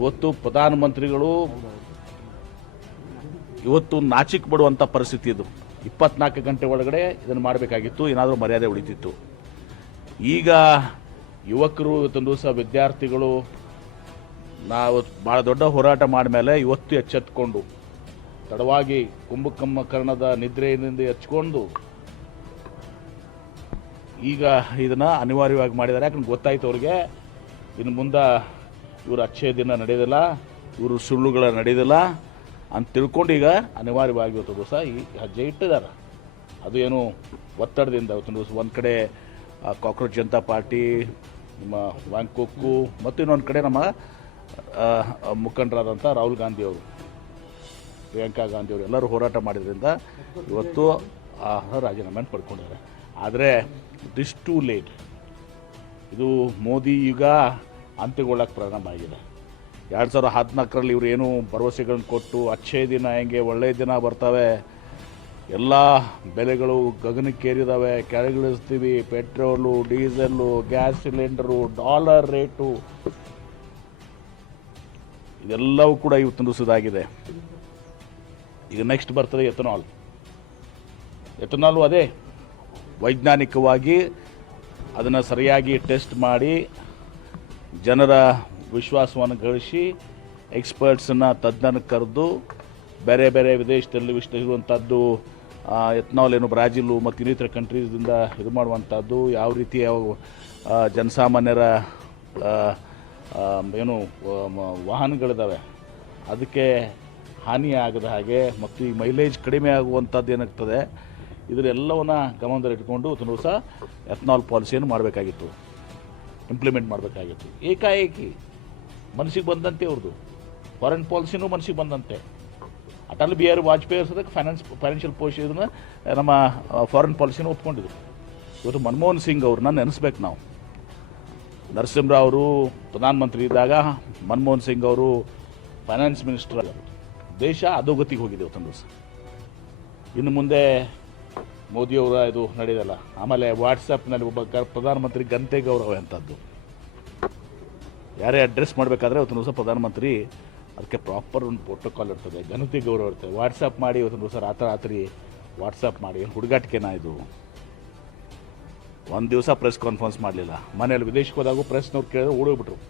ಇವತ್ತು ಪ್ರಧಾನಮಂತ್ರಿಗಳು ಇವತ್ತು ನಾಚಿಕ್ ಬಿಡುವಂಥ ಪರಿಸ್ಥಿತಿ ಇದು. 24 ಗಂಟೆ ಒಳಗಡೆ ಇದನ್ನು ಮಾಡಬೇಕಾಗಿತ್ತು, ಏನಾದರೂ ಮರ್ಯಾದೆ ಉಳಿತಿತ್ತು. ಈಗ ಯುವಕರು ಇವತ್ತೊಂದು ದಿವಸ ವಿದ್ಯಾರ್ಥಿಗಳು ನಾವು ಭಾಳ ದೊಡ್ಡ ಹೋರಾಟ ಮಾಡಿದ್ಮೇಲೆ ಇವತ್ತು ಎಚ್ಚೆತ್ಕೊಂಡು ತಡವಾಗಿ ಕುಂಭಕರ್ಣದ ನಿದ್ರೆಯಿಂದ ಎಚ್ಕೊಂಡು ಈಗ ಇದನ್ನು ಅನಿವಾರ್ಯವಾಗಿ ಮಾಡಿದ್ದಾರೆ. ಯಾಕಂದ್ರೆ ಗೊತ್ತಾಯ್ತು ಅವ್ರಿಗೆ ಇನ್ನು ಮುಂದೆ ಇವರು ಅಚ್ಚೇ ದಿನ ನಡೆಯೋದಿಲ್ಲ, ಇವರು ಸುಳ್ಳುಗಳ ನಡೆಯೋದಿಲ್ಲ ಅಂತ ತಿಳ್ಕೊಂಡು ಈಗ ಅನಿವಾರ್ಯವಾಗಿ ಇವತ್ತು ದಿವಸ ಈ ಹೆಜ್ಜೆ ಇಟ್ಟಿದ್ದಾರೆ. ಅದು ಏನು ಒತ್ತಡದಿಂದ ಇವತ್ತು ದಿವಸ ಒಂದು ಕಡೆ ಕಾಕ್ರೋಚ್ ಜನತಾ ಪಾರ್ಟಿ, ನಿಮ್ಮ ವ್ಯಾಂಕೋಕ್ಕು ಮತ್ತು ಇನ್ನೊಂದು ಕಡೆ ನಮ್ಮ ಮುಖಂಡರಾದಂಥ ರಾಹುಲ್ ಗಾಂಧಿಯವರು, ಪ್ರಿಯಾಂಕಾ ಗಾಂಧಿಯವರು ಎಲ್ಲರೂ ಹೋರಾಟ ಮಾಡಿದ್ರಿಂದ ಇವತ್ತು ರಾಜೀನಾಮೆಯನ್ನು ಪಡ್ಕೊಂಡಿದ್ದಾರೆ. ಆದರೆ ದಿಸ್ ಟೂ ಲೇಟ್, ಇದು ಮೋದಿ ಯುಗ ಅಂತ್ಯಗೊಳ್ಳಕ್ಕೆ ಪ್ರಾರಂಭ ಆಗಿದೆ. 2014ರಲ್ಲಿ ಇವರು ಏನು ಭರವಸೆಗಳನ್ನು ಕೊಟ್ಟು ಅಚ್ಚೇ ದಿನ ಹೆಂಗೆ ಒಳ್ಳೆಯ ದಿನ ಬರ್ತವೆ, ಎಲ್ಲ ಬೆಲೆಗಳು ಗಗನಕ್ಕೇರಿದ್ದಾವೆ, ಕೆಳಗಿಳಿಸ್ತೀವಿ, petrol, diesel, gas cylinder, dollar rate, ಇದೆಲ್ಲವೂ ಕೂಡ ಇವತ್ತು ದಿವಸದಾಗಿದೆ. ಈಗ ನೆಕ್ಸ್ಟ್ ಬರ್ತದೆ ಎಥನಾಲು ಅದೇ ವೈಜ್ಞಾನಿಕವಾಗಿ ಅದನ್ನು ಸರಿಯಾಗಿ ಟೆಸ್ಟ್ ಮಾಡಿ ಜನರ ವಿಶ್ವಾಸವನ್ನು ಗಳಿಸಿ ಎಕ್ಸ್ಪರ್ಟ್ಸನ್ನು ತಜ್ಞನ ಕರೆದು ಬೇರೆ ಬೇರೆ ವಿದೇಶದಲ್ಲಿ ಇರುವಂಥದ್ದು ಎಥನಾಲ್ ಏನು ಬ್ರಾಜಿಲು ಮತ್ತು ಇನ್ನಿತರ ಕಂಟ್ರೀಸಿಂದ ಇದು ಮಾಡುವಂಥದ್ದು, ಯಾವ ರೀತಿಯ ಜನಸಾಮಾನ್ಯರ ಏನು ವಾಹನಗಳಿದ್ದಾವೆ ಅದಕ್ಕೆ ಹಾನಿ ಆಗದ ಹಾಗೆ ಮತ್ತು ಈ ಮೈಲೇಜ್ ಕಡಿಮೆ ಆಗುವಂಥದ್ದು ಏನಾಗ್ತದೆ, ಇದರೆಲ್ಲವನ್ನು ಗಮನದಲ್ಲಿಟ್ಕೊಂಡು ಒಂದು ದಿವಸ ಎಥನಾಲ್ ಪಾಲಿಸಿಯನ್ನು ಮಾಡಬೇಕಾಗಿತ್ತು, ಇಂಪ್ಲಿಮೆಂಟ್ ಮಾಡಬೇಕಾಗಿತ್ತು. ಏಕಾಏಕಿ ಮನಸ್ಸಿಗೆ ಬಂದಂತೆ ಅವ್ರದ್ದು ಫಾರಿನ್ ಪಾಲಿಸಿನೂ ಮನಸ್ಸಿಗೆ ಬಂದಂತೆ. ಅಟಲ್ ಬಿಹಾರಿ ವಾಜಪೇಯಿ ಸದಕ್ಕೆ ಫೈನಾನ್ಷಿಯಲ್ ಪಾಲಿಸಿ ಇದನ್ನು ನಮ್ಮ ಫಾರಿನ್ ಪಾಲಿಸಿನೂ ಒಪ್ಕೊಂಡಿದ್ರು. ಇವತ್ತು ಮನಮೋಹನ್ ಸಿಂಗ್ ಅವ್ರನ್ನ ನೆನೆಸ್ಬೇಕು ನಾವು. ನರಸಿಂಹರಾವ್ ಅವರು ಪ್ರಧಾನಮಂತ್ರಿ ಇದ್ದಾಗ ಮನಮೋಹನ್ ಸಿಂಗ್ ಅವರು ಫೈನಾನ್ಸ್ ಮಿನಿಸ್ಟರ್ ಆಗಿದ್ರು. ದೇಶ ಅಧೋಗತಿಗೆ ಹೋಗಿದೆ ಇವತ್ತೊಂದು ದಿವಸ. ಇನ್ನು ಮುಂದೆ ಮೋದಿಯವರ ಇದು ನಡೆಯೋದಲ್ಲ. ಆಮೇಲೆ ವಾಟ್ಸಪ್ನಲ್ಲಿ ಒಬ್ಬ ಪ್ರಧಾನಮಂತ್ರಿ ಗಂತೆ ಗೌರವ ಅಂಥದ್ದು ಯಾರೇ ಅಡ್ರೆಸ್ ಮಾಡಬೇಕಾದ್ರೆ ಇವತ್ತೊಂದು ದಿವಸ ಪ್ರಧಾನಮಂತ್ರಿ ಅದಕ್ಕೆ ಪ್ರಾಪರ್ ಒಂದು ಪ್ರೋಟೋಕಾಲ್ ಇರ್ತದೆ, ಘನತೆ ಗೌರವ ಇರ್ತದೆ. ವಾಟ್ಸಪ್ ಮಾಡಿ ಇವತ್ತೊಂದು ದಿವಸ ರಾತ್ರಿ ವಾಟ್ಸಪ್ ಮಾಡಿ ಹುಡುಗಾಟಿಕೆನಾ ಇದು? ಒಂದು ದಿವಸ ಪ್ರೆಸ್ ಕಾನ್ಫರೆನ್ಸ್ ಮಾಡಲಿಲ್ಲ. ಮನೇಲಿ ವಿದೇಶಕ್ಕೆ ಹೋದಾಗೂ ಪ್ರೆಸ್ನವ್ರು ಕೇಳಿದ್ರೆ ಓಡೋಗ್ಬಿಟ್ರು.